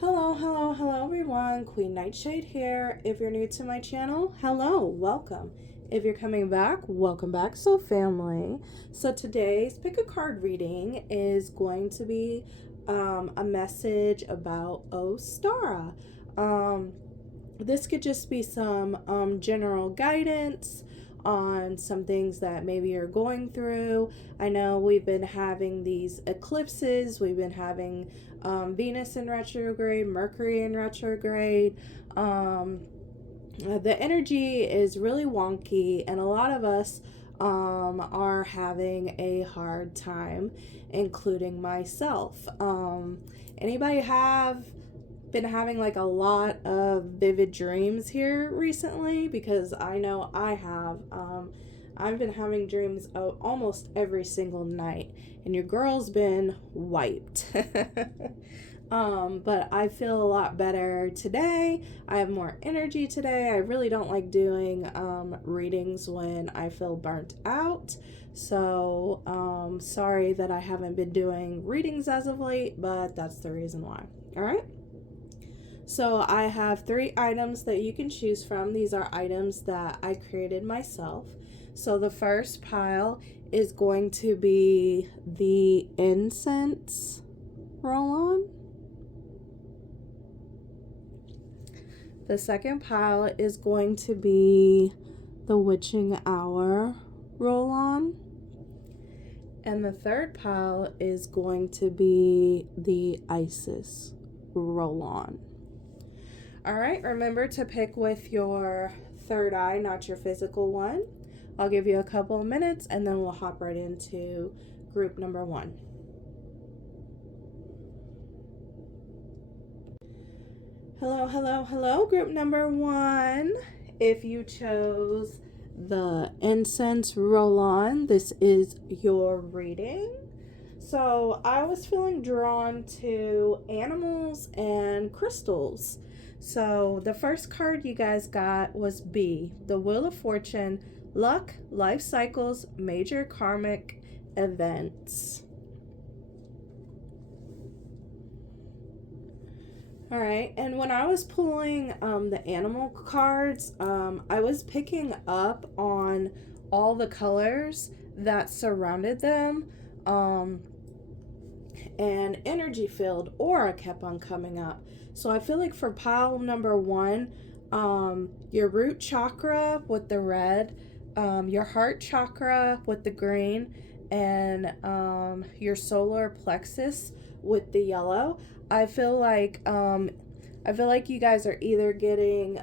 Hello, hello, hello everyone. Queen Nightshade here. If you're new to my channel, hello, welcome. If you're coming back, welcome back, soul family. So today's pick a card reading is going to be a message about Ostara. This could just be some general guidance on some things that maybe you're going through. I know we've been having these eclipses, we've been having Venus in retrograde, Mercury in retrograde. The energy is really wonky, and a lot of us are having a hard time, including myself. Anybody have been having like a lot of vivid dreams here recently? Because I know I have. I've been having dreams almost every single night, and your girl's been wiped. But I feel a lot better today. I have more energy today. I really don't like doing readings when I feel burnt out. So, sorry that I haven't been doing readings as of late, but that's the reason why. All right. So I have 3 items that you can choose from. These are items that I created myself. So the first pile is going to be the incense roll-on. The second pile is going to be the witching hour roll-on. And the third pile is going to be the Isis roll-on. All right, remember to pick with your third eye, not your physical one. I'll give you a couple of minutes and then we'll hop right into group number 1. Hello, hello, hello, group number 1. If you chose the incense roll-on, this is your reading. So I was feeling drawn to animals and crystals. So the first card you guys got was B, the Wheel of Fortune, luck, life cycles, major karmic events. All right, and when I was pulling the animal cards, I was picking up on all the colors that surrounded them, and energy field aura kept on coming up. So I feel like for pile number 1, your root chakra with the red, your heart chakra with the green, and your solar plexus with the yellow. I feel like you guys are either getting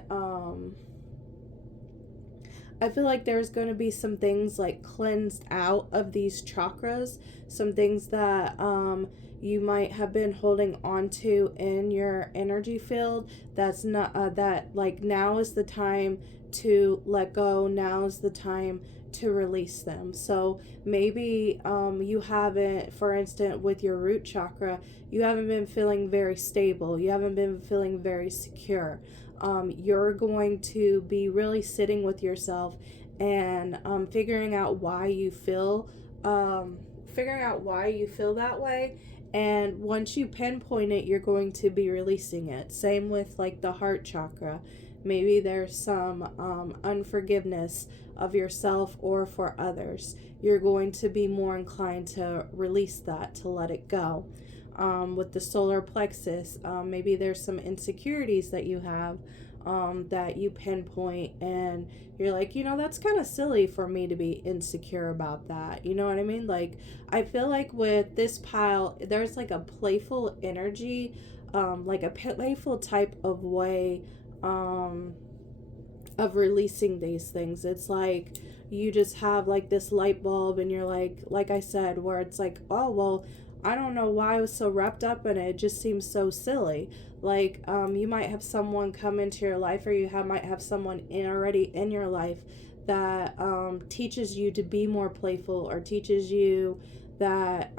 I feel like there's going to be some things like cleansed out of these chakras, some things that you might have been holding on to in your energy field. That's not that like now is the time to let go. Now is the time to release them. So maybe you haven't, for instance, with your root chakra, you haven't been feeling very stable. You haven't been feeling very secure. You're going to be really sitting with yourself and figuring out why you feel that way. And once you pinpoint it, you're going to be releasing it. Same with like the heart chakra. Maybe there's some unforgiveness of yourself or for others. You're going to be more inclined to release that, to let it go. With the solar plexus, maybe there's some insecurities that you have that you pinpoint and you're like, that's kind of silly for me to be insecure about that. You know what I mean? Like, I feel like with this pile, there's like a playful energy, like a playful type of way of releasing these things. It's like you just have like this light bulb and you're like I said, where it's like, oh, well, I don't know why I was so wrapped up in it. It just seems so silly. Like, you might have someone come into your life, or you might have someone already in your life that teaches you to be more playful, or teaches you that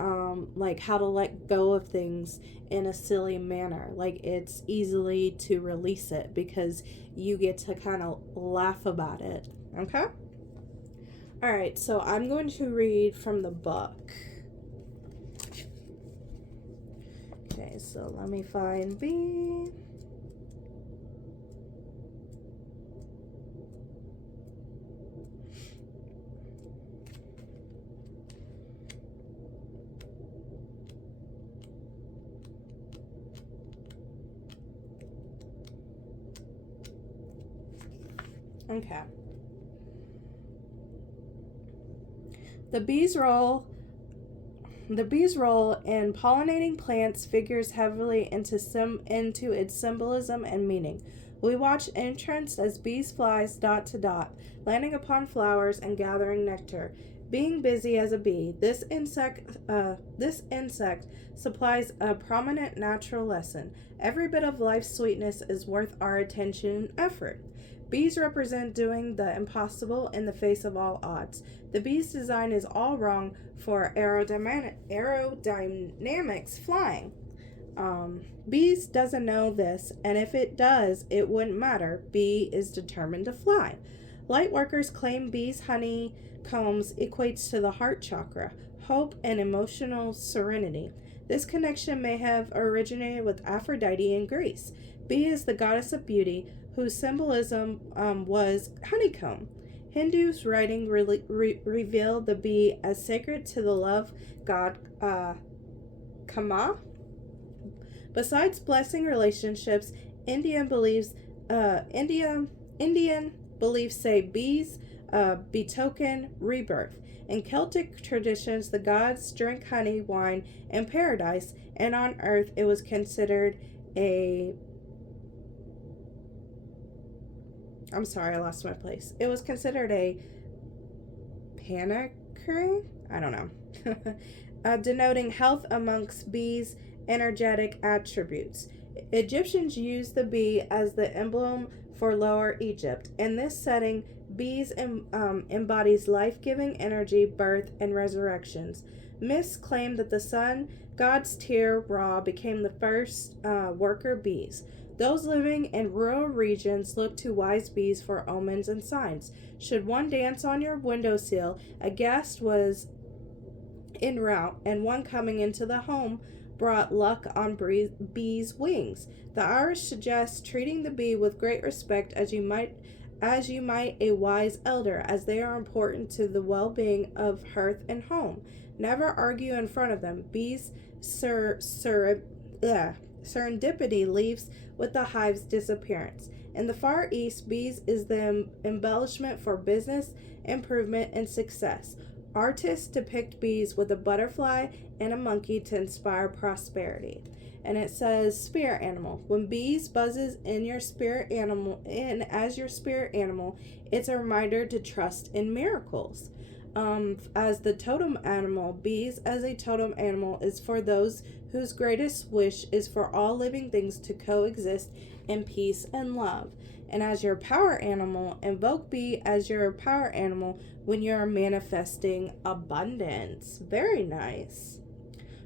like how to let go of things in a silly manner. Like, it's easily to release it because you get to kind of laugh about it. Okay? All right, so I'm going to read from the book. Okay, so let me find B. Okay. The bee's role in pollinating plants figures heavily into its symbolism and meaning. We watch entranced as bees flies dot to dot, landing upon flowers and gathering nectar. Being busy as a bee, this insect supplies a prominent natural lesson. Every bit of life's sweetness is worth our attention and effort. Bees represent doing the impossible in the face of all odds. The bee's design is all wrong for aerodynamics flying. Bees doesn't know this, and if it does, it wouldn't matter. Bee is determined to fly. Light workers claim bees' honeycombs equates to the heart chakra, hope and emotional serenity. This connection may have originated with Aphrodite in Greece. Bee is the goddess of beauty, whose symbolism was honeycomb. Hindus' writing reveal the bee as sacred to the love god Kama. Besides blessing relationships, Indian beliefs say bees betoken rebirth. In Celtic traditions, the gods drink honey wine in paradise, and on earth it was considered a I'm sorry, I lost my place. It was considered a panacry? I don't know. Denoting health amongst bees' energetic attributes. Egyptians used the bee as the emblem for Lower Egypt. In this setting, bees embodies life-giving energy, birth, and resurrections. Myths claim that the sun god's tear Ra became the first worker bees. Those living in rural regions look to wise bees for omens and signs. Should one dance on your windowsill, a guest was en route, and one coming into the home brought luck on bees' wings. The Irish suggest treating the bee with great respect as you might a wise elder, as they are important to the well-being of hearth and home. Never argue in front of them. Bees' serendipity leaves with the hive's disappearance. In the Far East, bees is the embellishment for business, improvement, and success. Artists depict bees with a butterfly and a monkey to inspire prosperity. And it says spirit animal. When bees buzzes in your spirit animal as your spirit animal, it's a reminder to trust in miracles. As the totem animal, bees as a totem animal is for those whose greatest wish is for all living things to coexist in peace and love. And as your power animal, invoke bee as your power animal when you're manifesting abundance. Very nice.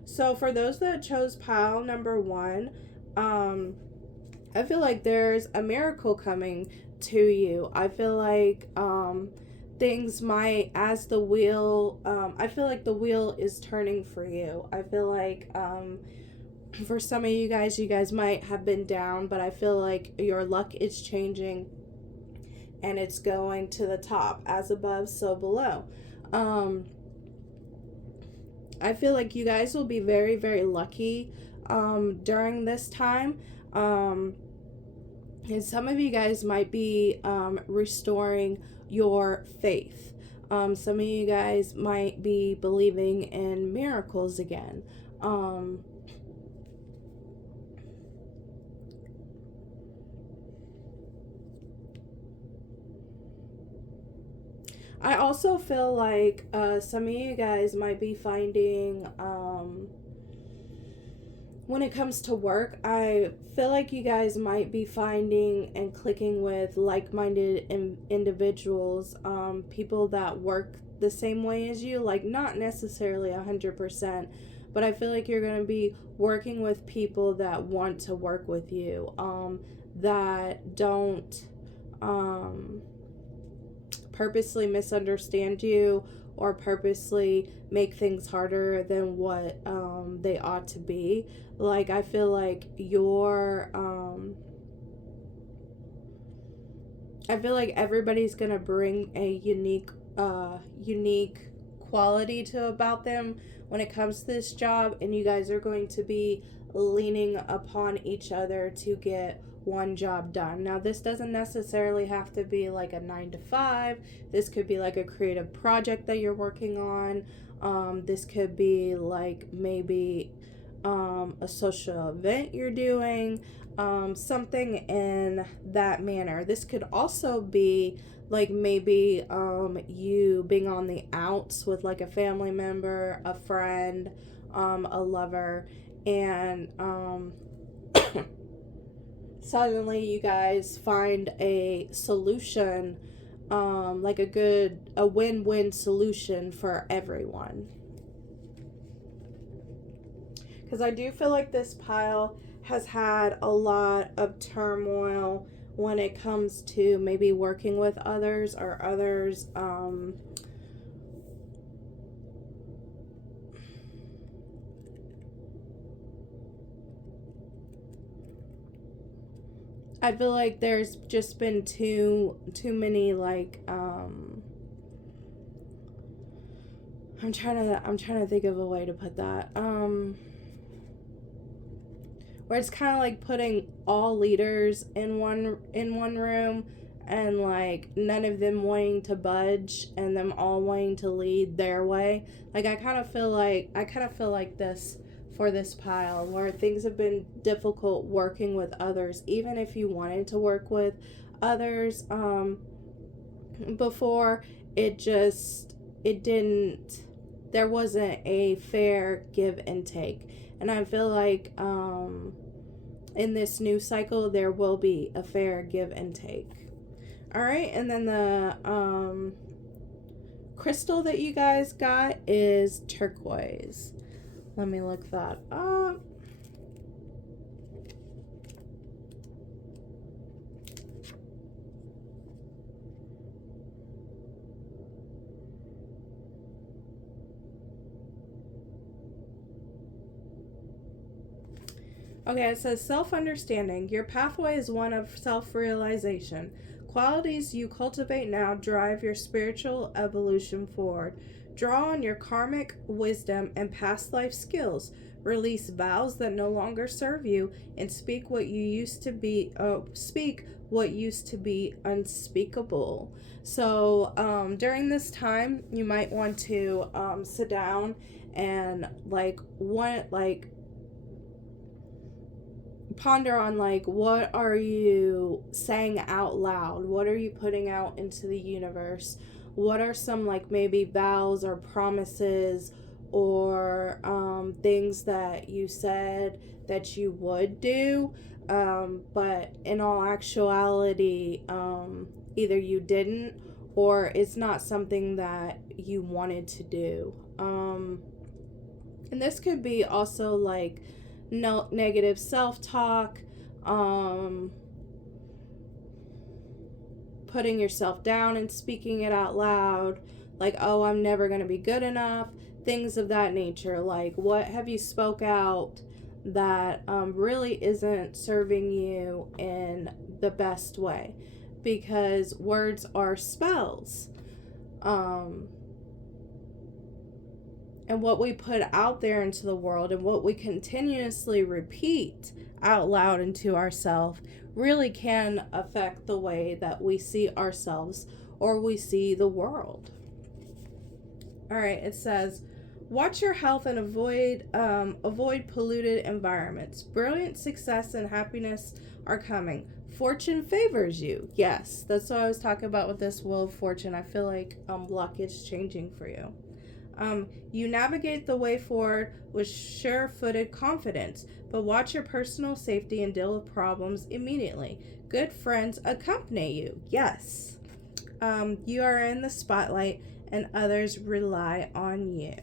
So for those that chose pile number 1, I feel like there's a miracle coming to you. I feel like things might, as the wheel, I feel like the wheel is turning for you. I feel like for some of you guys might have been down, but I feel like your luck is changing and it's going to the top. As above, so below. I feel like you guys will be very, very lucky during this time. And some of you guys might be restoring your faith. Some of you guys might be believing in miracles again. I also feel like some of you guys might be finding, when it comes to work, I feel like you guys might be finding and clicking with like-minded individuals, people that work the same way as you, like not necessarily 100%, but I feel like you're going to be working with people that want to work with you, that don't purposely misunderstand you or purposely make things harder than what they ought to be. Like, I feel like I feel like everybody's gonna bring a unique quality to about them when it comes to this job, and you guys are going to be leaning upon each other to get one job done. Now, this doesn't necessarily have to be like a 9 to 5. This could be like a creative project that you're working on. This could be like maybe a social event you're doing, something in that manner. This could also be like maybe you being on the outs with like a family member, a friend, a lover, and suddenly you guys find a solution, like a win-win solution for everyone. Because I do feel like this pile has had a lot of turmoil when it comes to maybe working with others, or others I feel like there's just been too many like I'm trying to think of a way to put that. Where it's kind of like putting all leaders in one room, and like none of them wanting to budge and them all wanting to lead their way. Like, I kind of feel like this for this pile, where things have been difficult working with others, even if you wanted to work with others before. It didn't There wasn't a fair give and take. And I feel like in this new cycle, there will be a fair give and take. All right, and then the crystal that you guys got is turquoise. Let me look that up. Okay, it says self-understanding. Your pathway is one of self-realization. Qualities you cultivate now drive your spiritual evolution forward. Draw on your karmic wisdom and past life skills. Release vows that no longer serve you, and speak what used to be unspeakable. So during this time, you might want to sit down and ponder on like, what are you saying out loud? What are you putting out into the universe? What are some like maybe vows or promises, or things that you said that you would do, but in all actuality, either you didn't, or it's not something that you wanted to do. And this could be also like no negative self-talk, putting yourself down and speaking it out loud, like, oh, I'm never going to be good enough, things of that nature. Like, what have you spoke out that really isn't serving you in the best way? Because words are spells. And what we put out there into the world, and what we continuously repeat out loud into ourselves, really can affect the way that we see ourselves or we see the world. All right, it says, watch your health and avoid polluted environments. Brilliant success and happiness are coming. Fortune favors you. Yes, that's what I was talking about with this Wheel of Fortune. I feel like luck is changing for you. You navigate the way forward with sure-footed confidence, but watch your personal safety and deal with problems immediately. Good friends accompany you. Yes. You are in the spotlight and others rely on you.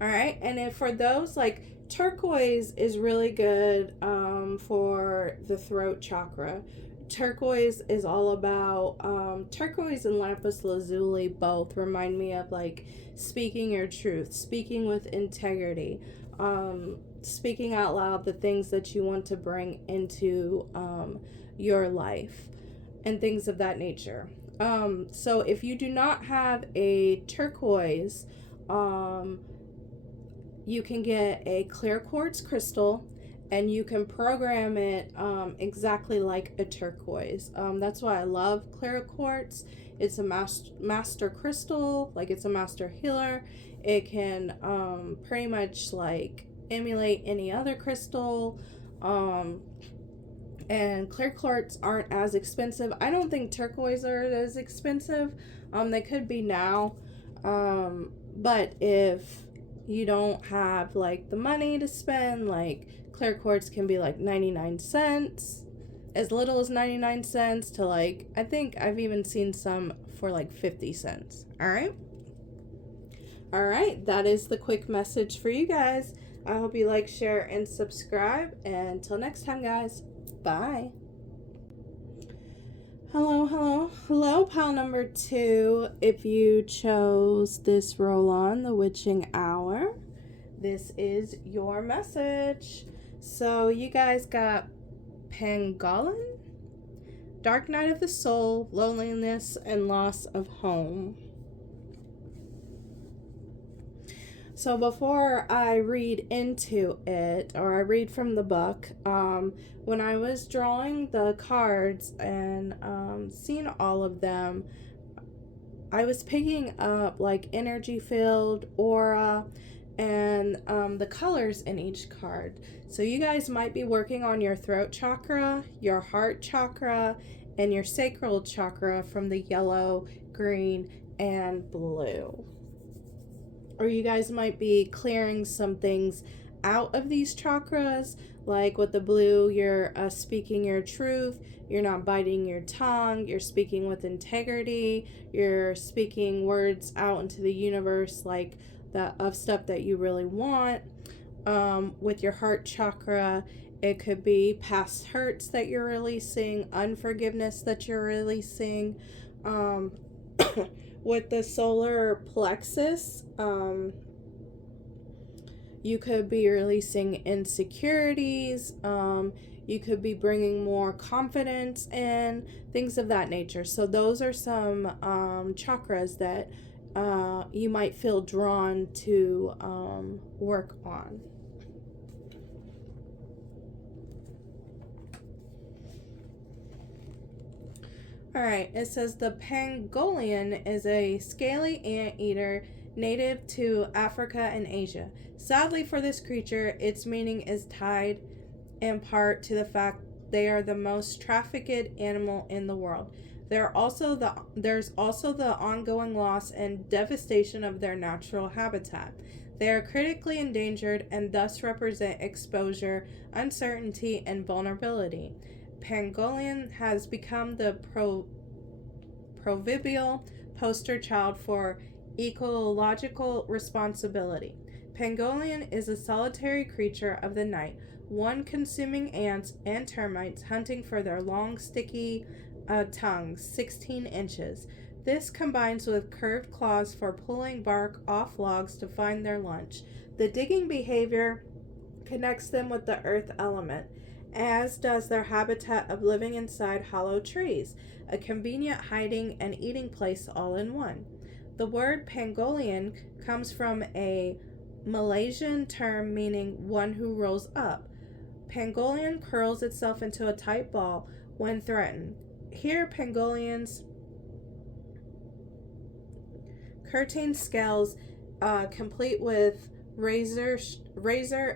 All right, and then for those, like, turquoise is really good for the throat chakra. turquoise is all about turquoise and lapis lazuli both remind me of like speaking your truth, speaking with integrity, speaking out loud the things that you want to bring into your life and things of that nature. So if you do not have a turquoise, you can get a clear quartz crystal and you can program it exactly like a turquoise. That's why I love clear quartz. It's a master crystal, like it's a master healer. It can pretty much like emulate any other crystal. And clear quartz aren't as expensive. I don't think turquoise are as expensive. They could be now. But if you don't have like the money to spend, like clear quartz can be like 99 cents, as little as 99 cents to like, I think I've even seen some for like 50 cents. All right, that is the quick message for you guys. I hope you like, share, and subscribe. And until next time, guys, bye. Hello, pile number 2. If you chose this roll on, the witching hour, this is your message. So you guys got Pangolin, dark night of the soul, loneliness, and loss of home. So before I read into it, or I read from the book, when I was drawing the cards and seeing all of them, I was picking up like energy field, aura, and the colors in each card. So you guys might be working on your throat chakra, your heart chakra, and your sacral chakra from the yellow, green, and blue. Or you guys might be clearing some things out of these chakras, like with the blue, you're speaking your truth, you're not biting your tongue, you're speaking with integrity, you're speaking words out into the universe, like that of stuff that you really want. With your heart chakra, it could be past hurts that you're releasing, unforgiveness that you're releasing. With the solar plexus, you could be releasing insecurities. You could be bringing more confidence in, things of that nature. So those are some chakras that you might feel drawn to work on. Alright, it says the pangolin is a scaly anteater native to Africa and Asia. Sadly for this creature, its meaning is tied in part to the fact they are the most trafficked animal in the world. There's also the ongoing loss and devastation of their natural habitat. They are critically endangered and thus represent exposure, uncertainty, and vulnerability. Pangolin has become the proverbial poster child for ecological responsibility. Pangolin is a solitary creature of the night, one consuming ants and termites hunting for their long, sticky tongues, 16 inches. This combines with curved claws for pulling bark off logs to find their lunch. The digging behavior connects them with the earth element, as does their habitat of living inside hollow trees, a convenient hiding and eating place all in one. The word pangolin comes from a Malaysian term meaning one who rolls up. Pangolin curls itself into a tight ball when threatened. Here, pangolins' curtained scales, complete with razor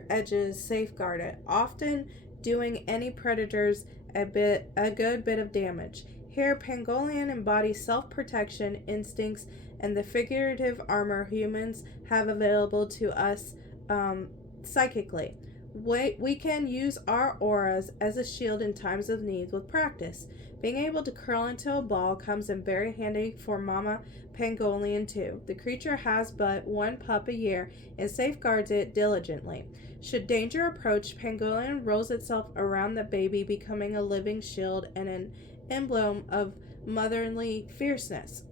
edges, safeguard it, often doing any predators a good bit of damage. Here, pangolin embodies self-protection instincts and the figurative armor humans have available to us psychically. we can use our auras as a shield in times of need with practice. Being able to curl into a ball comes in very handy for Mama Pangolian too. The creature has but one pup a year and safeguards it diligently. Should danger approach, Pangolian rolls itself around the baby, becoming a living shield and an emblem of motherly fierceness.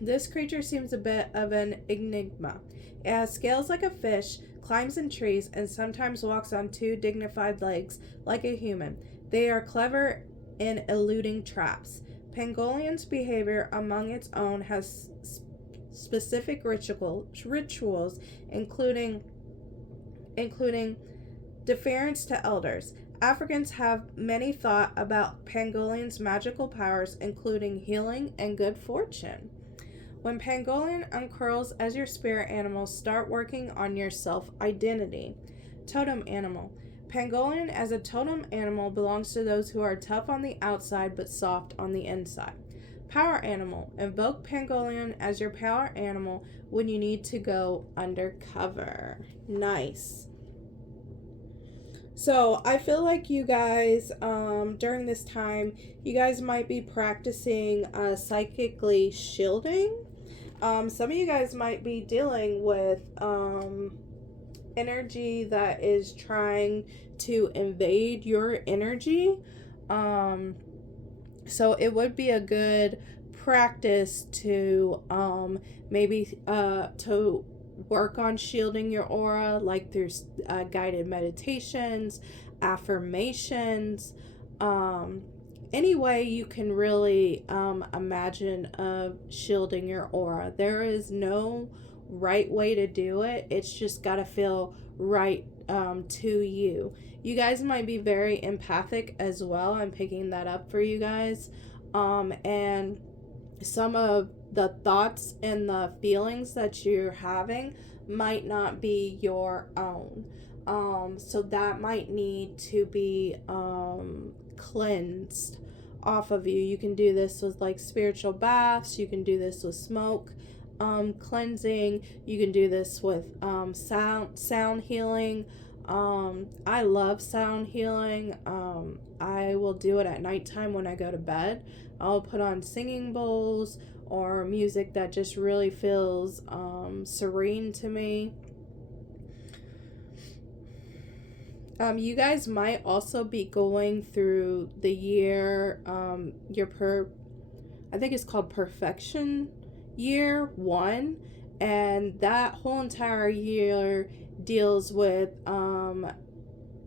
This creature seems a bit of an enigma. It has scales like a fish, climbs in trees, and sometimes walks on two dignified legs like a human. They are clever in eluding traps. Pangolian's behavior among its own has specific rituals including deference to elders. Africans have many thought about Pangolian's magical powers, including healing and good fortune. When Pangolian uncurls as your spirit animal, start working on your self-identity. Totem animal. Pangolian as a totem animal belongs to those who are tough on the outside but soft on the inside. Power animal. Invoke Pangolian as your power animal when you need to go undercover. Nice. So I feel like you guys, during this time, you guys might be practicing psychically shielding. Some of you guys might be dealing with energy that is trying to invade your energy. So it would be a good practice to maybe to work on shielding your aura, like there's guided meditations, affirmations, any way you can really imagine shielding your aura. There is no right way to do it. It's just got to feel right to you. You guys might be very empathic as well. I'm picking that up for you guys. And some of the thoughts and the feelings that you're having might not be your own. So that might need to be cleansed off of you. You can do this with like spiritual baths. You can do this with smoke cleansing. You can do this with sound healing. I love sound healing. I will do it at nighttime when I go to bed. I'll put on singing bowls or music that just really feels serene to me. You guys might also be going through the year, I think it's called Perfection Year 1, and that whole entire year deals with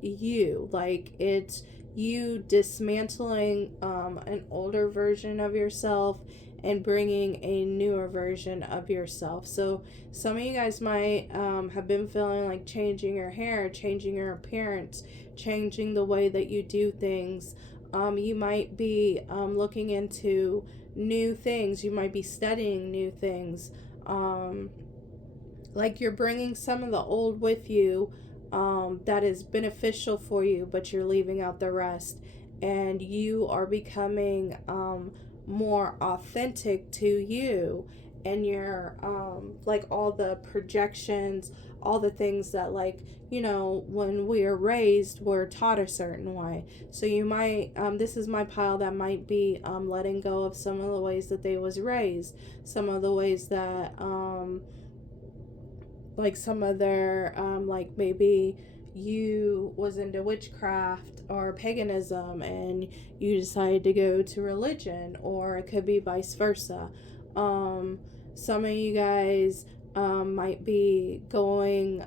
you. Like, it's you dismantling an older version of yourself and bringing a newer version of yourself. So some of you guys might have been feeling like changing your hair, changing your appearance, changing the way that you do things. You might be looking into new things. You might be studying new things. Like you're bringing some of the old with you that is beneficial for you, but you're leaving out the rest. And you are becoming more authentic to you, and you're like all the projections, all the things that, like, you know, when we are raised, we're taught a certain way. So you might this is my pile that might be letting go of some of the ways that they was raised, some of the ways that like some of their like maybe you was into witchcraft or paganism and you decided to go to religion, or it could be vice versa. Some of you guys might be going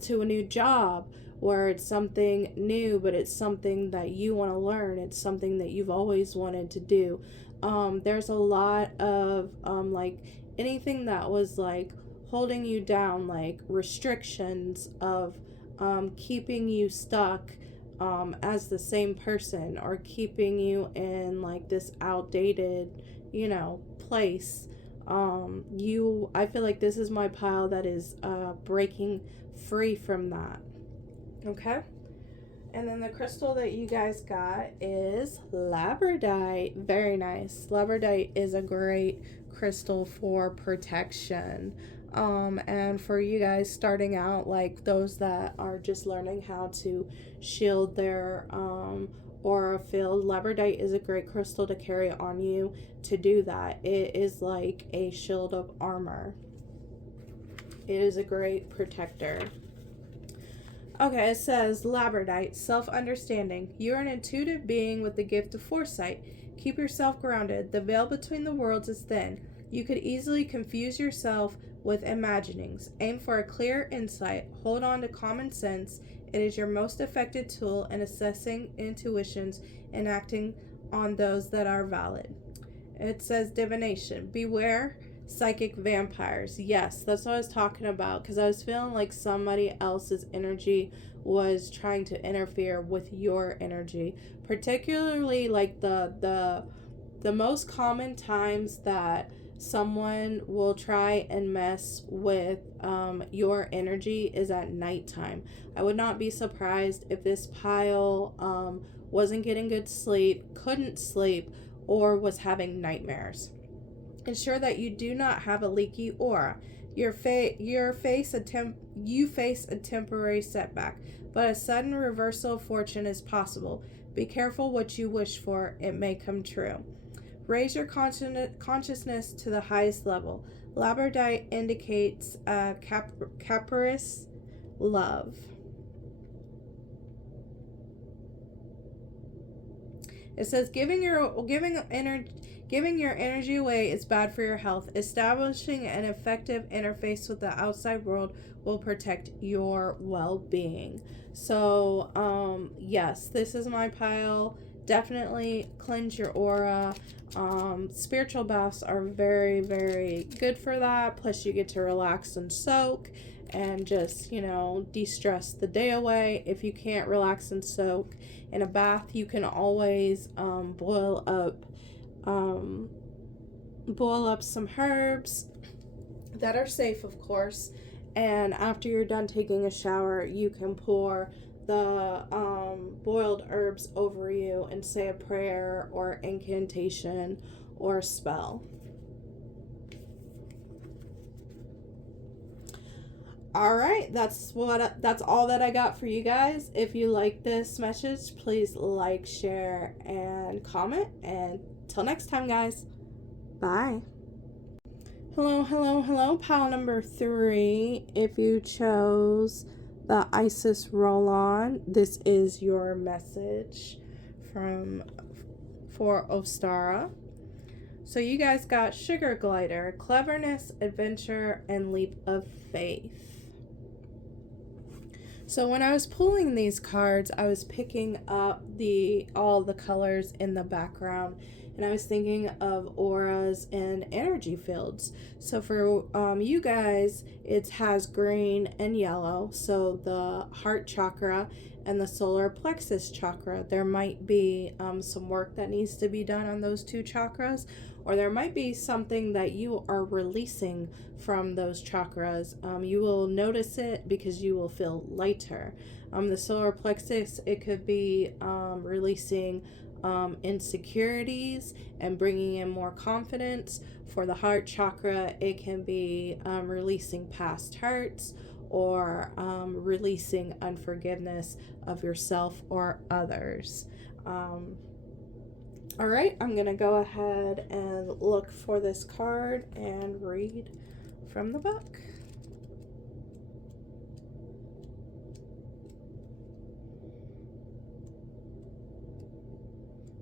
to a new job where it's something new, but it's something that you want to learn. It's something that you've always wanted to do. There's a lot of like anything that was like holding you down, like restrictions of keeping you stuck as the same person, or keeping you in like this outdated, you know, place. I feel like this is my pile that is breaking free from that. Okay. And then the crystal that you guys got is labradorite. Very nice. Labradorite is a great crystal for protection. And for you guys starting out, like those that are just learning how to shield their aura field, labradorite is a great crystal to carry on you to do that. It is like a shield of armor. It is a great protector. Okay, it says labradorite, self-understanding. You're an intuitive being with the gift of foresight. Keep yourself grounded. The veil between the worlds is thin. You could easily confuse yourself with imaginings. Aim for a clear insight. Hold on to common sense. It is your most effective tool in assessing intuitions and acting on those that are valid. It says divination. Beware psychic vampires. Yes, that's what I was talking about, because I was feeling like somebody else's energy was trying to interfere with your energy, particularly like the most common times that someone will try and mess with your energy is at nighttime. I would not be surprised if this pile wasn't getting good sleep, couldn't sleep, or was having nightmares. Ensure that you do not have a leaky aura. You face a temporary setback, but a sudden reversal of fortune is possible. Be careful what you wish for; it may come true. Raise your consciousness to the highest level. Labradorite indicates capricious love. It says giving your energy away is bad for your health. Establishing an effective interface with the outside world will protect your well-being. So, yes, this is my pile. Definitely cleanse your aura. Spiritual baths are very, very good for that. Plus, you get to relax and soak and just, de-stress the day away. If you can't relax and soak in a bath, you can always boil up some herbs that are safe, of course, and after you're done taking a shower, you can pour the boiled herbs over you and say a prayer or incantation or spell. All right, that's all that I got for you guys. If you like this message, please like, share, and comment. And till next time, guys. Bye. Hello, pile number 3. If you chose the Isis roll-on, this is your message for Ostara. So you guys got Sugar Glider, Cleverness, Adventure, and Leap of Faith. So when I was pulling these cards, I was picking up all the colors in the background, and I was thinking of auras and energy fields. So for you guys, it has green and yellow. So the heart chakra and the solar plexus chakra. There might be some work that needs to be done on those two chakras, or there might be something that you are releasing from those chakras. You will notice it because you will feel lighter. The solar plexus, it could be releasing insecurities and bringing in more confidence. For the heart chakra, it can be releasing past hurts or releasing unforgiveness of yourself or others. All right, I'm going to go ahead and look for this card and read from the book.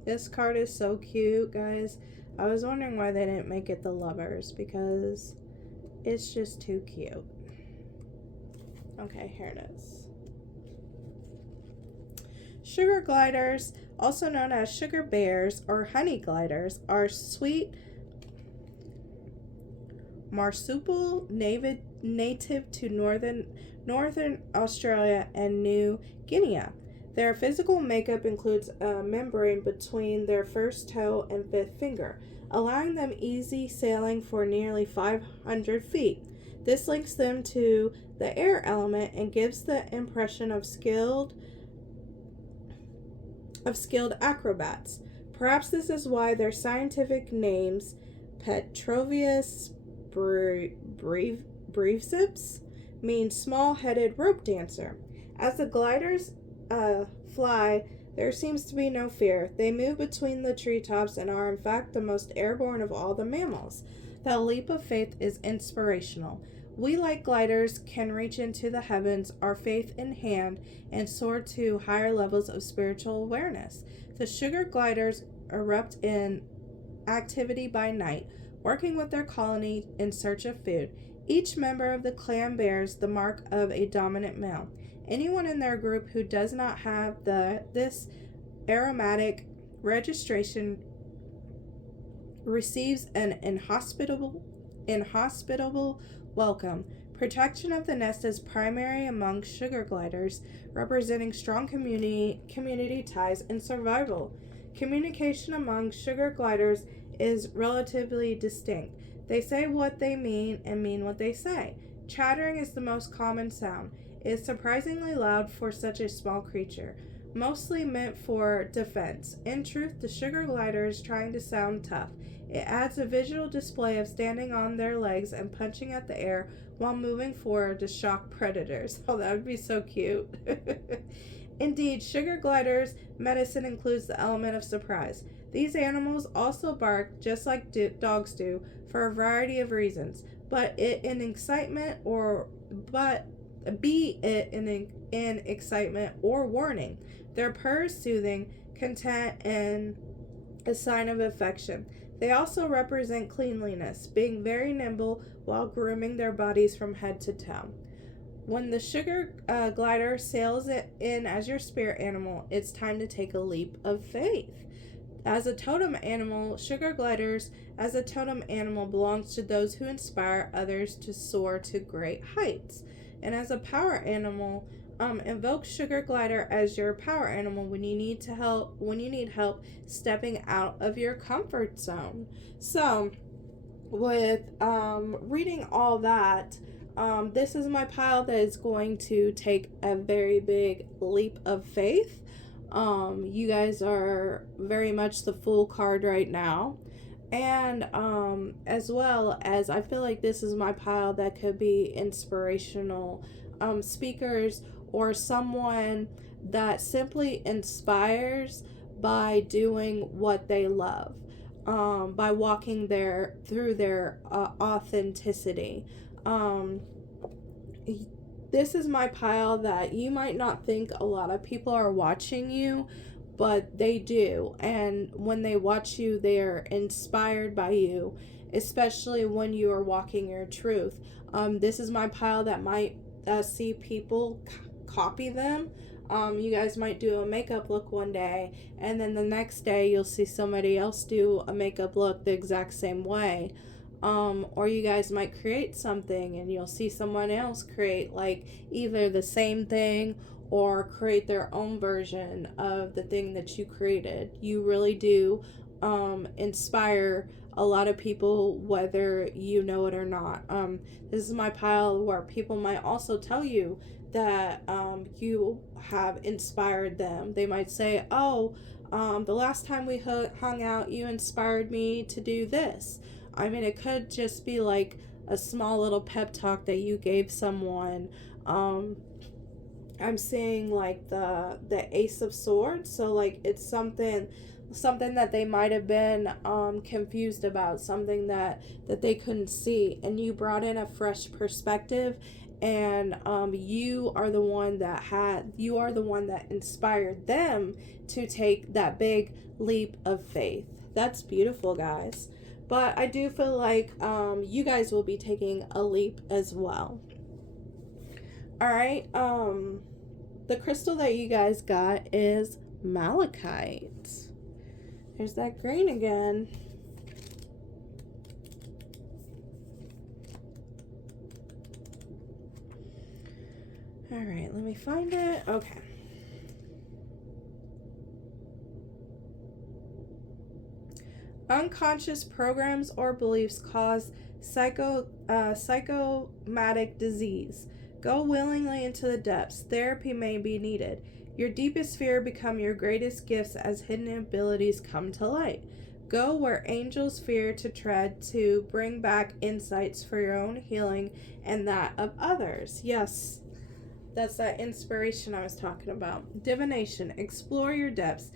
This card is so cute, guys. I was wondering why they didn't make it the Lovers, because it's just too cute. Okay, here it is. Sugar gliders, also known as sugar bears or honey gliders, are sweet marsupial native to northern Australia and New Guinea. Their physical makeup includes a membrane between their first toe and fifth finger, allowing them easy sailing for nearly 500 feet. This links them to the air element and gives the impression of skilled acrobats. Perhaps this is why their scientific names, Petrovius briefzips means small-headed rope dancer. As the gliders fly, there seems to be no fear. They move between the treetops and are in fact the most airborne of all the mammals. The leap of faith is inspirational. We, like gliders, can reach into the heavens, our faith in hand, and soar to higher levels of spiritual awareness. The sugar gliders erupt in activity by night, working with their colony in search of food. Each member of the clan bears the mark of a dominant male. Anyone in their group who does not have this aromatic registration receives an inhospitable welcome. Protection of the nest is primary among sugar gliders, representing strong community ties and survival. Communication among sugar gliders is relatively distinct. They say what they mean and mean what they say. Chattering is the most common sound. It is surprisingly loud for such a small creature, mostly meant for defense. In truth, the sugar glider is trying to sound tough. It adds a visual display of standing on their legs and punching at the air while moving forward to shock predators. Oh, that would be so cute. Indeed, sugar gliders' medicine includes the element of surprise. These animals also bark just like dogs do for a variety of reasons, in excitement or warning. Their purr is soothing, content, and a sign of affection. They also represent cleanliness, being very nimble while grooming their bodies from head to toe. When the sugar glider sails in as your spirit animal, it's time to take a leap of faith. As a totem animal, sugar gliders as a totem animal belongs to those who inspire others to soar to great heights. And as a power animal, invoke sugar glider as your power animal when you need help stepping out of your comfort zone. So, with reading all that, this is my pile that is going to take a very big leap of faith. You guys are very much the Fool card right now. And as well as I feel like this is my pile that could be inspirational speakers or someone that simply inspires by doing what they love, by walking through their authenticity. This is my pile that you might not think a lot of people are watching you, but they do. And when they watch you, they're inspired by you, especially when you are walking your truth. This is my pile that might see people copy them. You guys might do a makeup look one day, and then the next day you'll see somebody else do a makeup look the exact same way. Or you guys might create something and you'll see someone else create like either the same thing or create their own version of the thing that you created. You really do inspire a lot of people, whether you know it or not. This is my pile where people might also tell you that you have inspired them. They might say, oh, the last time we hung out, you inspired me to do this. I mean, it could just be like a small little pep talk that you gave someone. I'm seeing like the Ace of Swords, so like it's something that they might have been confused about, something that they couldn't see, and you brought in a fresh perspective, and you are the one that inspired them to take that big leap of faith. That's beautiful, guys. But I do feel like you guys will be taking a leap as well. Alright, the crystal that you guys got is malachite. There's that green again. Alright, let me find it. Okay. Unconscious programs or beliefs cause psychosomatic disease. Go willingly into the depths. Therapy may be needed. Your deepest fear become your greatest gifts as hidden abilities come to light. Go where angels fear to tread to bring back insights for your own healing and that of others. Yes, that's that inspiration I was talking about. Divination. Explore your depths.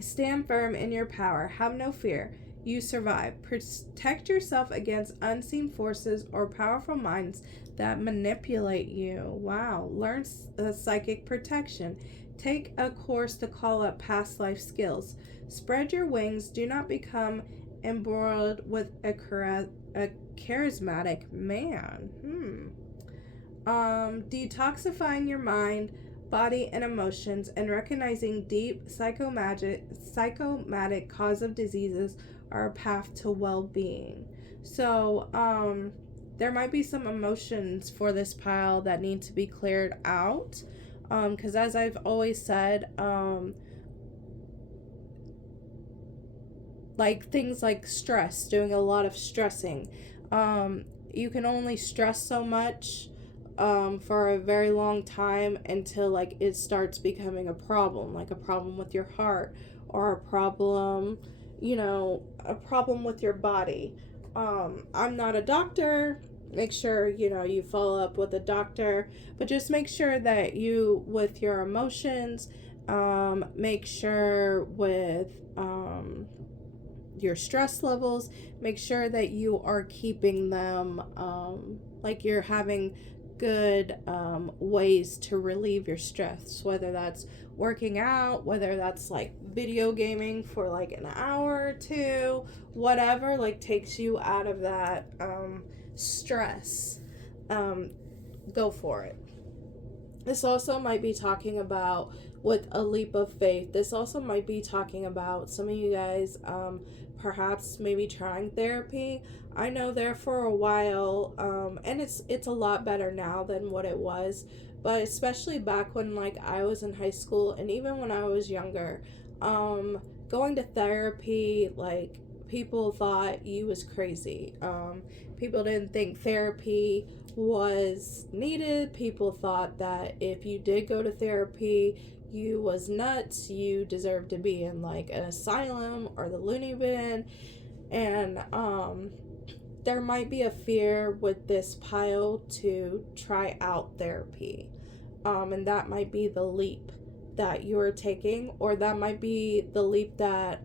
Stand firm in your power. Have no fear. You survive. Protect yourself against unseen forces or powerful minds that manipulate you. Wow. Learn psychic protection. Take a course to call up past life skills. Spread your wings. Do not become embroiled with a charismatic man. Detoxifying your mind, body, and emotions, and recognizing deep psychomatic cause of diseases are a path to well-being. So, there might be some emotions for this pile that need to be cleared out. Because as I've always said, like things like stress, doing a lot of stressing. You can only stress so much for a very long time until like it starts becoming a problem, like a problem with your heart or a problem, a problem with your body. I'm not a doctor. Make sure you follow up with a doctor, but just make sure that you, with your emotions, make sure with your stress levels, make sure that you are keeping them like you're having good ways to relieve your stress, whether that's working out, whether that's like video gaming for like an hour or two, whatever like takes you out of that stress. Go for it. This also might be talking about, with a leap of faith, this also might be talking about some of you guys perhaps maybe trying therapy. I know there for a while, and it's a lot better now than what it was, but especially back when like I was in high school and even when I was younger, going to therapy, like people thought you was crazy. People didn't think therapy was needed. People thought that if you did go to therapy, you was nuts, you deserved to be in like an asylum or the loony bin. And there might be a fear with this pile to try out therapy, and that might be the leap that you're taking, or that might be the leap that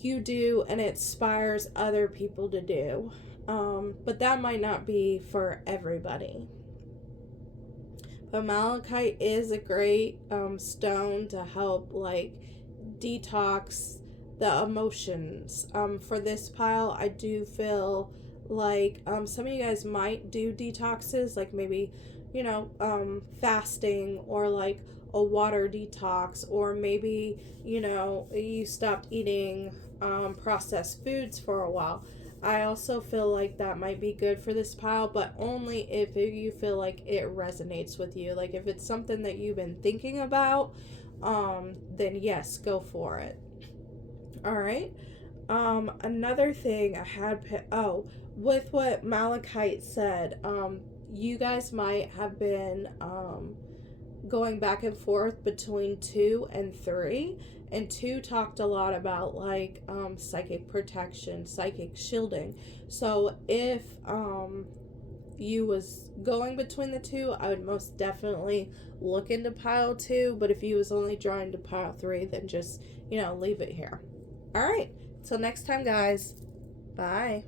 you do and it inspires other people to do, but that might not be for everybody. But malachite is a great stone to help like detox the emotions. For this pile, I do feel like some of you guys might do detoxes, like maybe fasting, or like a water detox, or maybe you stopped eating processed foods for a while. I also feel like that might be good for this pile, but only if you feel like it resonates with you. Like if it's something that you've been thinking about, then yes, go for it. All right. Another thing I had, with what Malachite said, you guys might have been going back and forth between 2 and 3. And 2 talked a lot about like psychic protection, psychic shielding. So if you was going between the 2, I would most definitely look into pile 2. But if you was only drawing to pile 3, then just leave it here. All right. Till next time, guys. Bye.